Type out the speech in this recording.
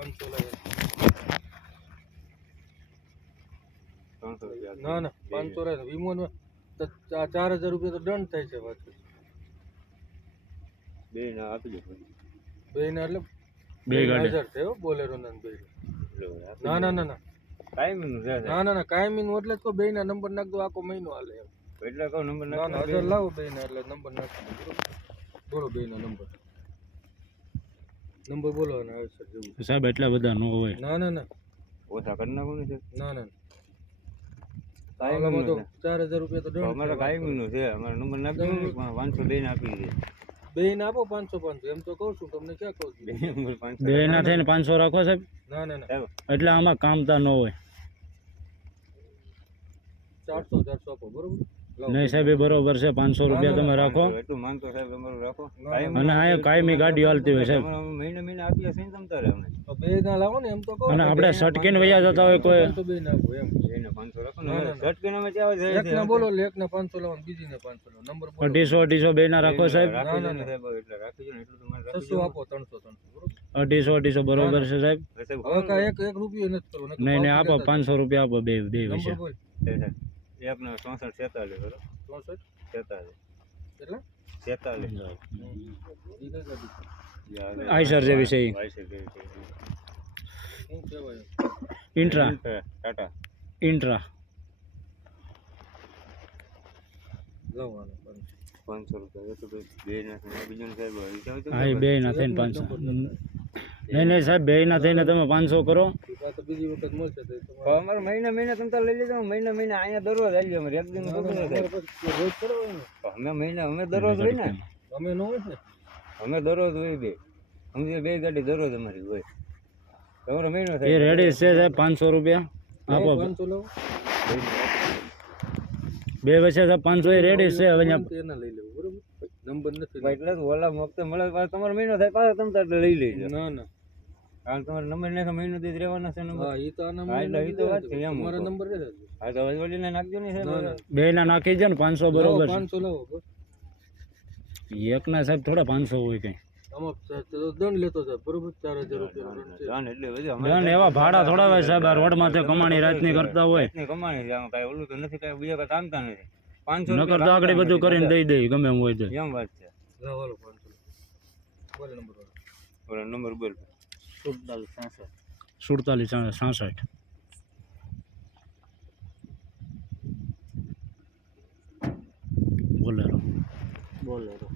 500 લાગે. 300 રૂપિયા ના ના 500 લાગે વીમો નો 4000 રૂપિયા તો દંડ થાય છે પાછું. બે ના આપી દો બે ને એટલે બે ગાડી 1000 થયો બોલેરો ના બે. ના ના ના ના કાયમી નું છે ના ના ના કાયમી નું એટલે જ તો બે ના નંબર નાખ દો આખો મહિનો હાલે એમ. એટલે કહો નંબર ના ના 1000 લાવો બે ના એટલે નંબર નાખ દો. બોલો બે ના નંબર બોલો ને આવે સર જેવું. સાહેબ એટલા બધા ન હોય. ના ના ના ઓછા કરી નાખો ને છે ના ના કાયમી તો નું 4000 રૂપિયા તો દંડ. અમારે કાયમી નું છે અમારો નંબર નાખી દો 500 દઈને આપી દે બે ને આપો 500 એમ તો કહું છું તમને ક્યાં કહું છું. નંબર 500 બે ના થઈને 500 રાખો સાહેબ. ના ના ના એટલે આમાં કામતા ન હોય. 400 આપો બરોબર. નહીં સાહેબ એ બરોબર છે 500 રૂપિયા તમે રાખો. એટલું માનતો સાહેબ અમારું રાખો અને આ કાયમી ગાડી હાલતી હોય સાહેબ. મહિને મહિને આપીએ છીએ તમ તારે અમને તો બે ના લાવો ને એમ તો કહો. અને આપણે સટકીને વયા જતા હોય કોઈ તો બે ના આપો એમ. એને 500 રાખો ને ઝટકીને અમે ચાવ જાય એક ના બોલો એક ના 500 લાવો બીજી ને 500 લાવો નંબર બોલો. 250 બે ના રાખો સાહેબ. રાખી દો ને સાહેબ એટલે રાખી દો ને એટલું તમારે રાખી 600 આપો 300 બરોબર. 250 બરોબર છે સાહેબ. હવે કા એક રૂપિયો નથી કરવો. નહીં નહીં આપો 500 રૂપિયા આપો બે વિશે. નંબર બોલ. એકનો 64 46 બરોબર 64 46 કેટલા 46 ઈ ગાડી આઈસર જેવી છે ઈ. શું કહેવાય ઇન્ટ્રા ટાટા ઇન્ટ્રા લાવવાનો 500 રૂપિયા એ તો બે ના બીજું સાહેબ હા એ બે ના થઈને 500. નહીં નહીં સાહેબ બે ના થઈને તમે 500 કરો. તો બીજી વખત મળશે તો તો અમારે મહિને મહિને તમે લઈ લેજો મહિને મહિને અહીંયા દરરોજ આવી અમારે એક દિન રોજ કરવાનો. અમે મહિને અમે દરરોજ હોય ને અમે ન હોય ને અમે દરરોજ હોય બે સમજી બે ગાડી દરરોજ અમારી હોય તમારો મહિનો એ થાય રેડી છે સાહેબ 500 રૂપિયા આપો. 500 લાવો બે વચ્ચે સાહેબ 500 એ રેડી છે. હવે એના લઈ લેવું બરોબર. નંબર નથી એટલે ઓલા વખતે મળે પાછો તમારો મહિનો થાય પાછો તમે તાર લઈ લેજો ના ના કારણ તમારો નંબર નાખે મહિનો દીધ રહેવાના છે નંબર હા ઈ તો આના હા, એટલે ઈ તો વાત છે એમ તમારો નંબર રહે છે. હા તો વડીને નાખજો ને ના ના સાહેબ બે ના નાખી દો ને 500 બરોબર છે. 500 લાવો બસ. એક ના સાહેબ થોડા 500 હોય કઈ. આમાં દંડ લેતો સાહેબ બરોબર 4000 રૂપિયા દંડ છે. જાન એટલે બધું દંડ એવા ભાડા થોડા હોય સાહેબ. આ રોડ માંથી કમાણી રાતની કરતા હોય ની કમાણી છે આમાં કાંઈ ઓલું તો નથી કાંઈ બીજા કાંઈ કામતા નથી 500 નકર તો આગળ બધું કરીને દઈ દે ગમે એમ હોય તો. એમ વાત છે લાવો હાલો 500 બોલ નંબર ઓલો નંબર બોલ 47 66 બોલેરો બોલેરો